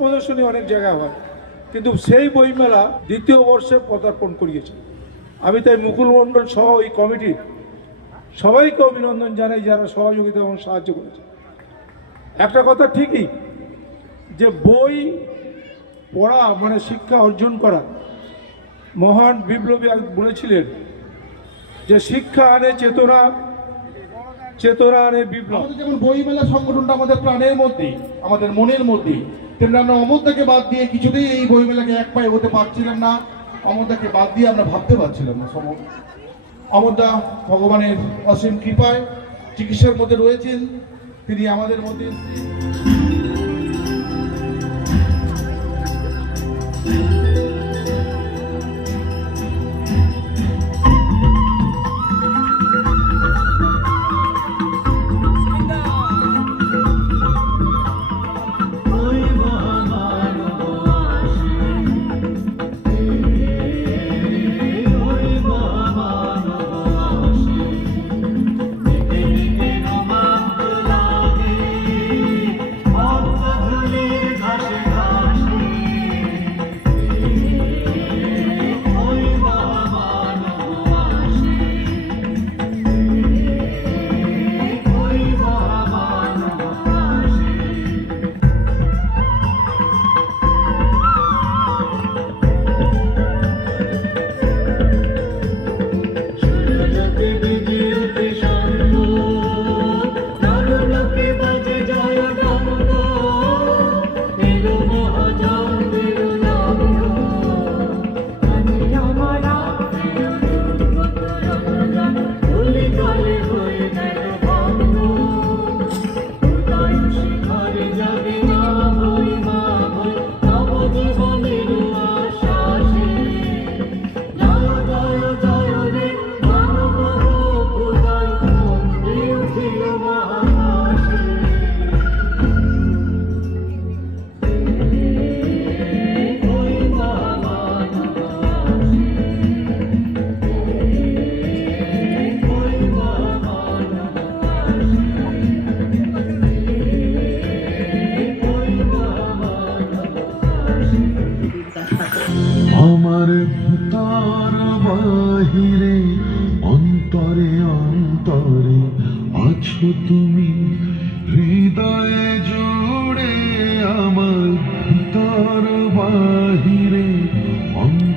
প্রদর্শনী অনেক জায়গায় হয়। কিন্তু সেই বইমেলা দ্বিতীয় বর্ষে পদার্পণ করিয়েছে। আমি তাই মুকুল মণ্ডল সহ এই কমিটির সবাইকে অভিনন্দন জানাই যারা সহযোগিতা এবং সাহায্য করেছে। একটা কথা ঠিকই, যে বই পড়া মানে শিক্ষা অর্জন করা। মহান বিপ্লবী বলেছিলেন যে শিক্ষা আনে চেতনা চেতনা আনে বিপ্লব। যেমন বইমেলা সংগঠনটা আমাদের প্রাণের মধ্যে আমাদের মনের মধ্যে তেমনি আমরা অমরদাকে বাদ দিয়ে কিছুতেই এই বইমেলাকে এক পায়ে হতে পারছিলাম না। অমরদাকে বাদ দিয়ে আমরা ভাবতে পারছিলাম না সম অমরদা ভগবানের অসীম কৃপায় চিকিৎসার মধ্যে রয়েছেন। তিনি আমাদের মধ্যে আমার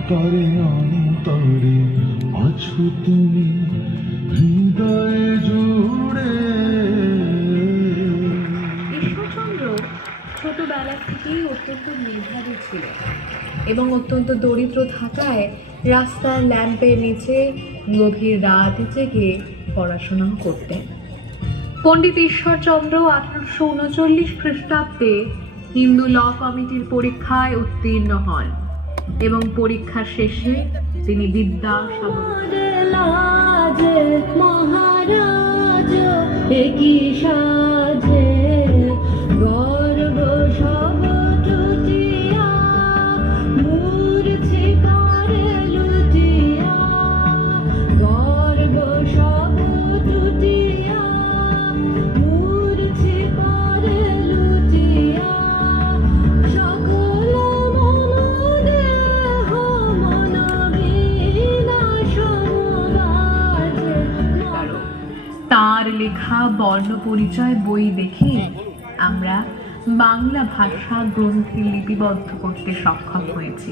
অন্তরে অন্তরে আছো তুমি, হৃদয়ে জুড়ে। ছোটবেলা থেকেই অত্যন্ত নির্ভারী ছিল এবং অত্যন্ত দরিদ্র থাকায় রাস্তার ল্যাম্পের নিচে গভীর রাত জেগে পড়াশোনা করতেন। পণ্ডিত ঈশ্বরচন্দ্র আঠারোশো উনচল্লিশ খ্রিস্টাব্দে হিন্দু ল কমিটির পরীক্ষায় উত্তীর্ণ হন। এবং পরীক্ষা শেষে তিনি বিদ্যা মহারাজ একই সাজে বর্ণ পরিচয় বই দেখে আমরা বাংলা ভাষা গ্রন্থে লিপিবদ্ধ করতে সক্ষম হয়েছি।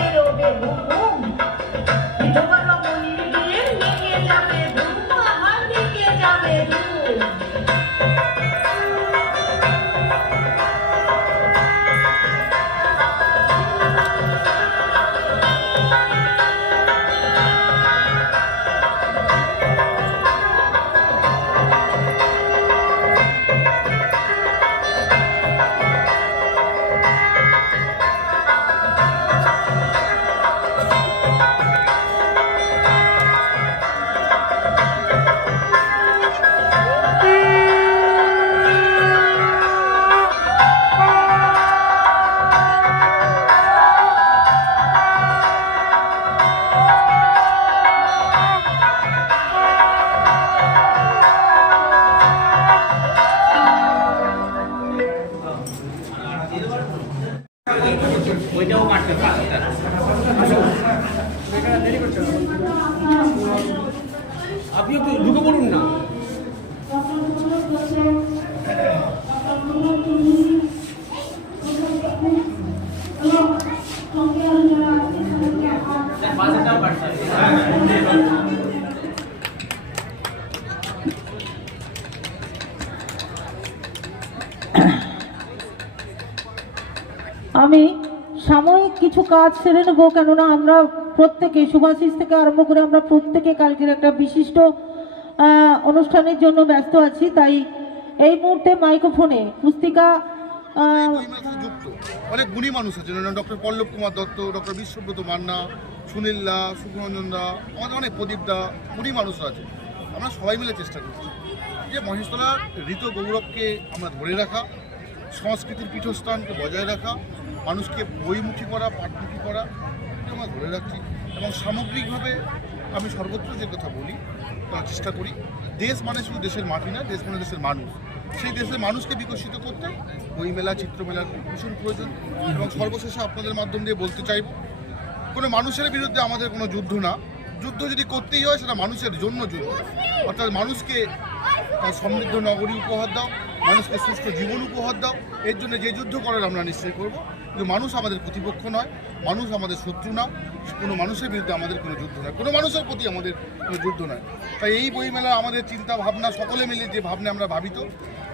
আপনি একটু ঢুকে পড়ুন না। আমি সাময়িক কিছু কাজ সেরে নেব, কেননা আমরা প্রত্যেকে শুভাশিস থেকে আরম্ভ করে আমরা প্রত্যেকে কালকের একটা বিশিষ্ট অনুষ্ঠানের জন্য ব্যস্ত আছি, তাই এই মুহূর্তে মাইক্রোফোনে পুস্তিকা অনেক গুণী মানুষ আছে ডক্টর পল্লব কুমার দত্ত, ডক্টর বিশ্বব্রত মান্না, সুনীল দা সুব্রমঞ্জন দা, আমাদের অনেক প্রদীপ দা, গুণী মানুষ আছে আমরা সবাই মিলে চেষ্টা করছি যে মহেশতলার ঋত গৌরবকে আমরা ধরে রাখা, সংস্কৃতির পীঠস্থানকে বজায় রাখা মানুষকে বইমুখী করা, পাঠমুখী করা আমরা ধরে রাখছি। এবং সামগ্রিকভাবে আমি সর্বত্র যে কথা বলি করার চেষ্টা করি, দেশ মানে শুধু দেশের মাটি না, দেশ মানে দেশের মানুষ। সেই দেশের মানুষকে বিকশিত করতে বইমেলা চিত্রমেলার ভীষণ প্রয়োজন। এবং সর্বশেষে আপনাদের মাধ্যম দিয়ে বলতে চাইব কোনো মানুষের বিরুদ্ধে আমাদের কোনো যুদ্ধ না। যুদ্ধ যদি করতেই হয়, সেটা মানুষের জন্য যুদ্ধ। অর্থাৎ মানুষকে সমৃদ্ধ নগরী উপহার দাও, মানুষকে সুস্থ জীবন উপহার দাও। এর জন্য যে যুদ্ধ করার আমরা নিশ্চয়ই করব। কিন্তু মানুষ আমাদের প্রতিপক্ষ নয়, মানুষ আমাদের শত্রু না। কোনো মানুষের বিরুদ্ধে আমাদের কোনো যুদ্ধ নয়। কোনো মানুষের প্রতি আমাদের কোনো যুদ্ধ নয়। তাই এই বইমেলা, আমাদের চিন্তা ভাবনা, সকলে মিলে যে ভাবনা আমরা ভাবিত,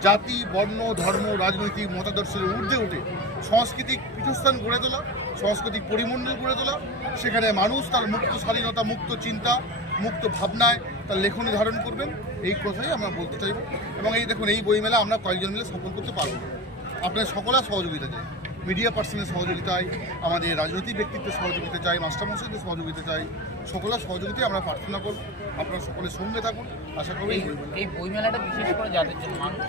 জাতি, বর্ণ, ধর্ম, রাজনৈতিক মতাদর্শের ঊর্ধ্বে উঠে সাংস্কৃতিক পীঠস্থান গড়ে তোলা, সাংস্কৃতিক পরিমণ্ডল গড়ে তোলা সেখানে মানুষ তার মুক্ত স্বাধীনতা মুক্ত চিন্তা মুক্ত ভাবনায় তার লেখনী ধারণ করবেন। এই কথাই আমরা বলতে চাইব। এবং এই দেখুন এই বইমেলা আমরা কয়েকজন মিলে সফল করতে পারব। আপনার সকলের সহযোগিতা চাই। মিডিয়া পার্সনের সহযোগিতায় আমাদের রাজনৈতিক ব্যক্তিত্বের সহযোগিতা চাই। মাস্টারমশাইদের সহযোগিতা চাই। সকলের সহযোগিতায় আমরা প্রার্থনা করব। আপনারা সকলের সঙ্গে থাকুন। আশা করি এই এই বইমেলা এই বইমেলাটা বিশেষ করে যাদের জন্য মানুষ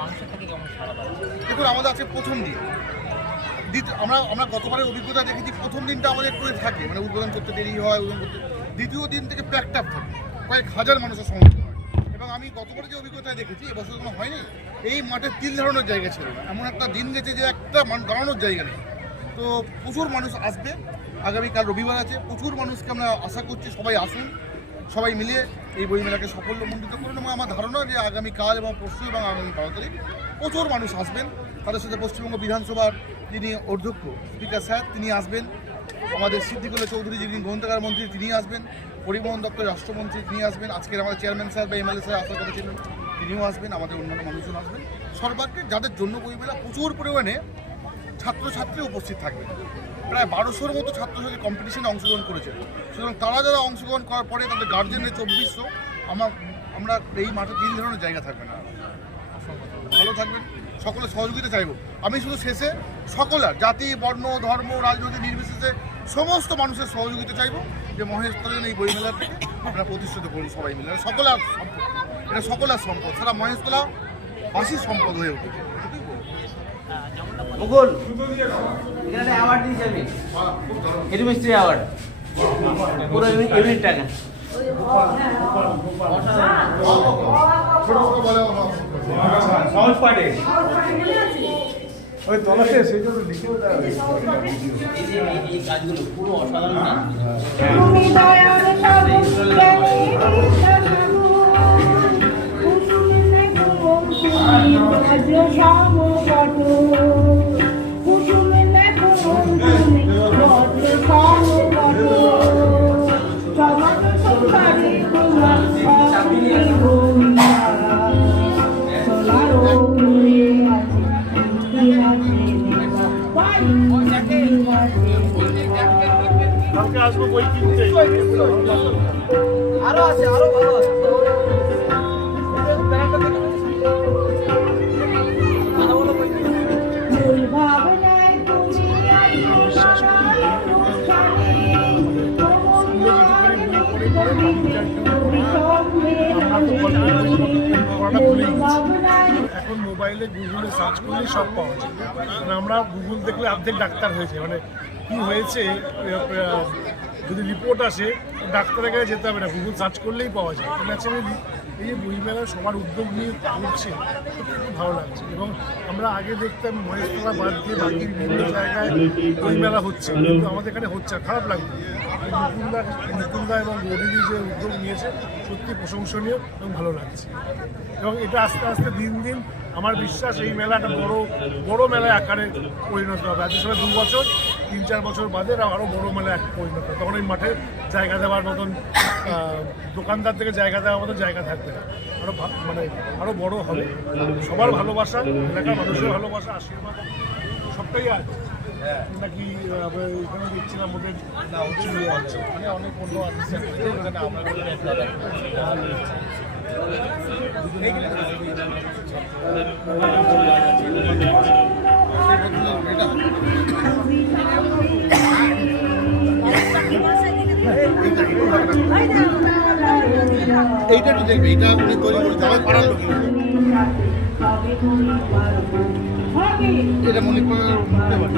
মানুষের থেকে কেমন সারা দেখুন আমাদের আছে প্রথম দিন। আমরা আমরা গতবারের অভিজ্ঞতা দেখেছি প্রথম দিনটা আমাদের একটু থাকে মানে উদ্বোধন করতে দেরি হয়, উদ্বোধন করতে দ্বিতীয় দিন থেকে প্যাকটাপ থাকে, কয়েক হাজার মানুষের সমর্থন হয়। এবং আমি গতবারে যে অভিজ্ঞতা দেখেছি এবছর কোনো হয়নি, এই মাঠে তিল ধারণের জায়গা ছিল না। এমন একটা দিন গেছে যে একটা দাঁড়ানোর জায়গা নেই। তো প্রচুর মানুষ আসবে, আগামীকাল রবিবার আছে, প্রচুর মানুষকে আমরা আশা করছি সবাই আসুন। সবাই মিলিয়ে এই বইমেলাকে সাফল্যমণ্ডিত করুন এবং আমার ধারণা যে আগামীকাল এবং পরশু এবং আগামী বারো তারিখ প্রচুর মানুষ আসবেন। তাদের সাথে পশ্চিমবঙ্গ বিধানসভার যিনি অধ্যক্ষ স্পিকার স্যার, তিনি আসবেন। আমাদের সিদ্দিকুল্লা চৌধুরী, যিনি গ্রন্থাগার মন্ত্রী, তিনি আসবেন। পরিবহন দপ্তরের রাষ্ট্রমন্ত্রী, তিনি আসবেন। আজকের আমাদের চেয়ারম্যান স্যার বা এমএলএ স্যার, আসার কথা ছিলেন তিনিও আসবেন। আমাদের অন্যান্য মানুষজন আসবেন। সর্বাগ্রে যাদের জন্য বইমেলা প্রচুর পরিমাণে ছাত্রছাত্রী উপস্থিত থাকবে প্রায় বারোশোর মতো ছাত্রছাত্রী কম্পিটিশনে অংশগ্রহণ করেছে। সুতরাং তারা যারা অংশগ্রহণ করার পরে তাদের গার্জেনের চব্বিশশো, আমার, আমরা এই মাঠে তিন ধরনের জায়গা থাকবে না। ভালো থাকবেন, সকলে সহযোগিতা চাইব। আমি শুধু শেষে সকলের জাতি, বর্ণ, ধর্ম রাজনৈতিক নির্বিশেষে সমস্ত মানুষের সহযোগিতা চাইব যে মহেশতলের এই বইমেলাটাকে আমরা প্রতিষ্ঠিত করুন সবাই মিলে। সকলের সম্পদ। এটা সকলের সম্পদ। সারা মহেশতলা বাসীর সম্পদ হয়ে উঠেছে। মুকুল এখানে অ্যাওয়ার্ড দিয়েছি আমি। এডুমিস্ট্রি অ্যাওয়ার্ড পুরো ইউনিট টাকা সহজ ওই তলাশে সেটা তো লিখেও দেওয়া এই যে এই- এই কাজগুলো পুরো অসাধারণ কাজ এখন মোবাইলে, গুগলে সার্চ করলেই সব পাওয়া যায়। মানে আমরা গুগল দেখলে অর্ধেক ডাক্তার হয়েছে মানে কি হয়েছে যদি রিপোর্ট আসে, ডাক্তারের কাছে যেতে হবে না। গুগল সার্চ করলেই পাওয়া যায়। ন্যাচারালি এই বইমেলা সবার উদ্যোগ নিয়ে করছে। খুব ভালো লাগছে। এবং আমরা আগে দেখতাম মহেশতলা বাদ দিয়ে বাকি বিভিন্ন জায়গায় বইমেলা হচ্ছে। কিন্তু আমাদের এখানে হচ্ছে খারাপ লাগবে মুকুন্দা মুকুন্দা এবং গৌরী যে উদ্যোগ নিয়েছে, সত্যি প্রশংসনীয় এবং ভালো লাগছে। এবং এটা আস্তে আস্তে দিন দিন আমার বিশ্বাস এই মেলাটা বড় বড় মেলায় আকারে পরিণত হবে। আজকের সময় দু বছর, তিন চার বছর বাদে আরও বড় মেলায় পরিণত হবে। তখন এই মাঠে জায়গা দেওয়ার মতন দোকানদার থেকে জায়গা দেওয়ার মতন জায়গা থাকবে না। আরও মানে আরও বড় হবে। সবার ভালোবাসা, এলাকার মানুষের ভালোবাসা, আশীর্বাদ, সবটাই আছে। নাকি আমরা এখানে দেখছিলাম ওদের না হচ্ছে আছে। মানে অনেক অন্য আর্টিস্ট আছে আমরা এইটা একটু দেখবে এটা উনি তৈরি আমার পাড়ার লোক। এটা মনে করে উঠতে পারে